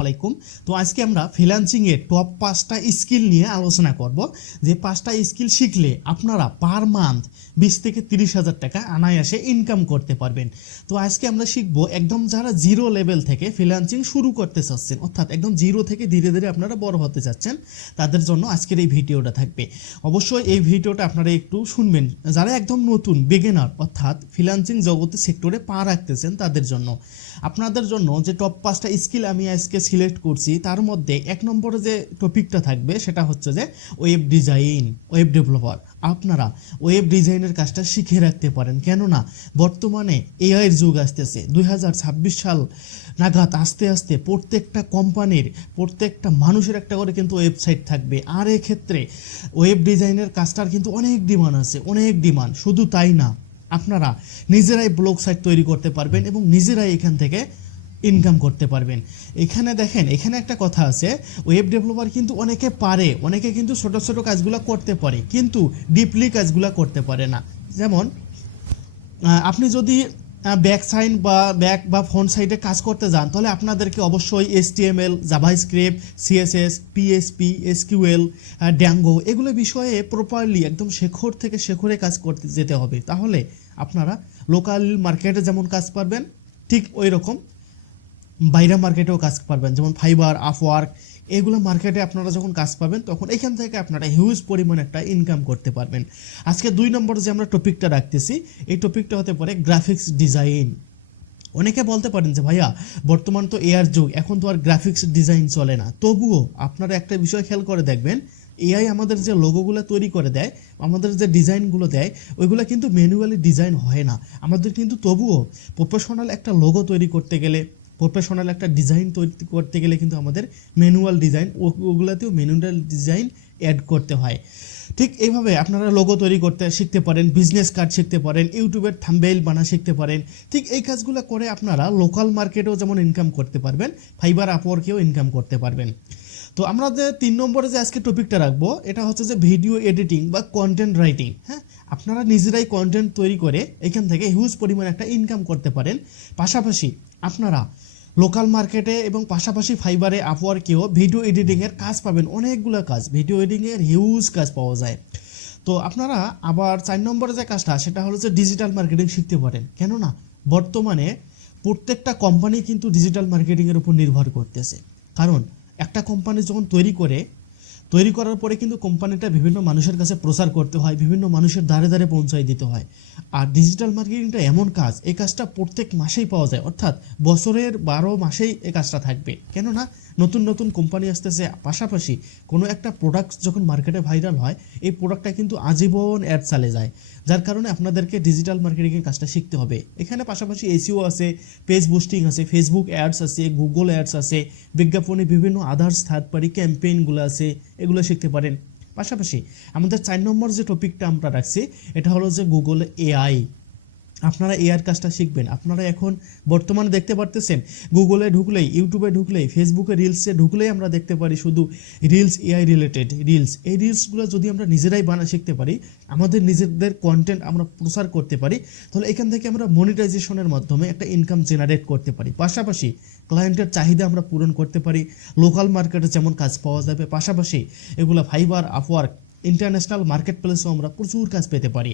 আলাইকুম। তো আজকে আমরা ফ্রিল্যান্সিং এর টপ পাঁচটা স্কিল নিয়ে আলোচনা করব। যে পাঁচটা স্কিল শিখলে আপনারা পার মান্থ বিশ থেকে তিরিশ হাজার টাকা অনায়াসে ইনকাম করতে পারবেন। তো আজকে আমরা শিখব একদম যারা জিরো লেভেল থেকে ফ্রিল্যান্সিং শুরু করতে চাচ্ছেন, অর্থাৎ একদম জিরো থেকে ধীরে ধীরে আপনারা বড় হতে চাচ্ছেন, তাদের জন্য আজকের এই ভিডিওটা থাকবে। অবশ্যই এই ভিডিওটা আপনারা একটু শুনবেন। যারা একদম নতুন বিগিনার অর্থাৎ ফ্রিল্যান্সিং জগতে সেক্টরে পা রাখতেছেন, তাদের জন্য। আপনাদের জন্য যে টপ পাঁচটা স্কিল আমি আজকে সিলেক্ট করছি, তার মধ্যে এক নম্বরে যে টপিকটা থাকবে, সেটা হচ্ছে যে ওয়েব ডিজাইন ওয়েব ডেভেলপার আপনারা ওয়েব ডিজাইনের কাজটা শিখে রাখতে পারেন। কেননা বর্তমানে এআইয়ের যুগ আসতেছে। দুই হাজার ছাব্বিশ সাল নাগাদ আস্তে আস্তে প্রত্যেকটা কোম্পানির, প্রত্যেকটা মানুষের একটা করে কিন্তু ওয়েবসাইট থাকবে। আর এক্ষেত্রে ওয়েব ডিজাইনের কাজটার কিন্তু অনেক ডিমান্ড আছে, অনেক ডিমান্ড। শুধু তাই না, আপনারা নিজেরাই ব্লগ সাইট তৈরি করতে পারবেন এবং নিজেরাই এখান থেকে ইনকাম করতে পারবেন। এখানে দেখেন, এখানে একটা কথা আছে ওয়েব ডেভেলপার কিন্তু অনেকে পারে, অনেকে কিন্তু ছোট ছোট কাজগুলো করতে পারে, কিন্তু ডিপলি কাজগুলো করতে পারে না। যেমন আপনি যদি ব্যাক সাইন বা ব্যাক বা ফ্রন্ট সাইডে কাজ করতে যান, তাহলে আপনাদেরকে অবশ্যই H T M L JavaScript CSS PHP SQL Django এগুলো বিষয়ে প্রপারলি একদম শেখর থেকে শেখরে কাজ করতে যেতে হবে। তাহলে আপনারা লোকাল মার্কেটে যেমন কাজ পারবেন, ঠিক ওই রকম। বাইরে মার্কেটেও কাজ পারবেন, যেমন ফাইবার আপওয়ার্ক এগুলো মার্কেটে আপনারা যখন কাজ পাবেন, তখন এখান থেকে আপনারা হিউজ পরিমাণে একটা ইনকাম করতে পারবেন। আজকে দুই নম্বর যে আমরা টপিকটা রাখতেছি, এই টপিকটা হতে পারে গ্রাফিক্স ডিজাইন অনেকে বলতে পারেন যে, ভাইয়া, বর্তমান তো এআর যুগ, এখন তো আর গ্রাফিক্স ডিজাইন চলে না। তবুও আপনারা একটা বিষয় খেয়াল করে দেখবেন এআই আমাদের যে লোগোগুলো তৈরি করে দেয়, আমাদের যে ডিজাইনগুলো দেয়, ওইগুলো কিন্তু ম্যানুয়ালি ডিজাইন হয় না। আমাদের কিন্তু তবুও প্রফেশনাল একটা লোগো তৈরি করতে গেলে প্রফেশনাল একটা ডিজাইন তৈরি করতে গেলে কিন্তু আমাদের ম্যানুয়াল ডিজাইন ওগুলোতেও ম্যানুয়াল ডিজাইন অ্যাড করতে হয়। ঠিক এইভাবে আপনারা লোগো তৈরি করতে শিখতে পারেন বিজনেস কার্ড শিখতে পারেন, ইউটিউবের থাম্বেল বানা শিখতে পারেন। ঠিক এই কাজগুলো করে আপনারা লোকাল মার্কেটেও যেমন ইনকাম করতে পারবেন ফাইবার আপওয়ার্কেও ইনকাম করতে পারবেন। তো আমরা যে তিন নম্বরে যে আজকে টপিকটা রাখব, এটা হচ্ছে যে ভিডিও এডিটিং বা কন্টেন্ট রাইটিং হ্যাঁ? আপনারা নিজেরাই কন্টেন্ট তৈরি করে এখান থেকে হিউজ পরিমাণে একটা ইনকাম করতে পারেন। পাশাপাশি আপনারা লোকাল মার্কেটে এবং পাশাপাশি ফাইবারে আপওয়ার্কেও ভিডিও এডিটিংয়ের কাজ পাবেন। অনেকগুলো কাজ। ভিডিও এডিটিংয়ের হিউজ কাজ পাওয়া যায়। তো আপনারা আবার চার নম্বরে যে কাজটা, সেটা হলো যে ডিজিটাল মার্কেটিং শিখতে পারেন। কেননা, বর্তমানে প্রত্যেকটা কোম্পানি কিন্তু ডিজিটাল মার্কেটিংয়ের উপর নির্ভর করতেছে। কারণ, একটা কোম্পানি যখন তৈরি করে তৈরি করার পরে কিন্তু কোম্পানিটা বিভিন্ন মানুষের কাছে প্রচার করতে হয়, বিভিন্ন মানুষের দ্বারে দ্বারে পৌঁছায় দিতে হয়। আর ডিজিটাল মার্কেটিংটা এমন কাজ, এই কাজটা প্রত্যেক মাসেই পাওয়া যায়, অর্থাৎ বছরের বারো মাসেই এই কাজটা থাকবে। কেননা, নতুন নতুন কোম্পানি আসতেছে, পাশাপাশি কোনো একটা প্রোডাক্ট যখন মার্কেটে ভাইরাল হয়, এই প্রোডাক্টটা কিন্তু আজীবন অ্যাড চালে যায়। যার কারণে আপনাদেরকে ডিজিটাল মার্কেটিংয়ের কাজটা শিখতে হবে। এখানে পাশাপাশি এসিও আছে পেজ বুস্টিং আছে ফেসবুক অ্যাডস আছে গুগল অ্যাডস আছে, বিজ্ঞাপনে বিভিন্ন আদার্স থার্ড পার্টি ক্যাম্পেইনগুলো আছে এগুলো শিখতে পারেন। পাশাপাশি আমাদের চার নম্বর যে টপিকটা আমরা রাখছি, এটা হলো যে গুগল এআই আপনারা এআর কাজটা শিখবেন। আপনারা এখন বর্তমানে দেখতে পারতেছেন গুগলে ঢুকলেই ইউটিউবে ঢুকলেই ফেসবুকে রিলসে ঢুকলেই আমরা দেখতে পারি শুধু রিলস এআই রিলেটেড রিলস এই রিলসগুলো যদি আমরা নিজেরাই বানা, শিখতে পারি, আমাদের নিজেদের কন্টেন্ট আমরা প্রচার করতে পারি, তাহলে এখান থেকে আমরা মনিটাইজেশনের মাধ্যমে একটা ইনকাম জেনারেট করতে পারি। পাশাপাশি ক্লায়েন্টের চাহিদা আমরা পূরণ করতে পারি লোকাল মার্কেটে যেমন কাজ পাওয়া যাবে, পাশাপাশি এগুলো ফাইবার আপওয়ার্ক ইন্টারন্যাশনাল মার্কেট প্লেসেও আমরা প্রচুর কাজ পেতে পারি।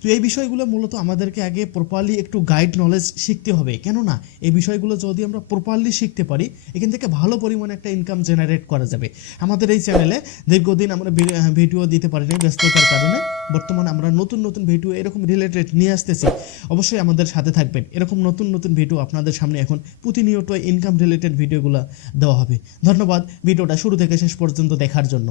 তো এই বিষয়গুলো মূলত আমাদেরকে আগে প্রপারলি একটু গাইড নলেজ শিখতে হবে। কেননা, এই বিষয়গুলো যদি আমরা প্রপারলি শিখতে পারি, এখান থেকে ভালো পরিমাণে একটা ইনকাম জেনারেট করা যাবে। আমাদের এই চ্যানেলে দীর্ঘদিন আমরা ভিডিও দিতে পারিনি ব্যস্ততার কারণে। বর্তমানে আমরা নতুন নতুন ভিডিও এরকম রিলেটেড নিয়ে আসতেছি। অবশ্যই আমাদের সাথে থাকবেন। এরকম নতুন নতুন ভিডিও আপনাদের সামনে এখন প্রতিনিয়ত ইনকাম রিলেটেড ভিডিওগুলো দেওয়া হবে। ধন্যবাদ। ভিডিওটা শুরু থেকে শেষ পর্যন্ত দেখার জন্য।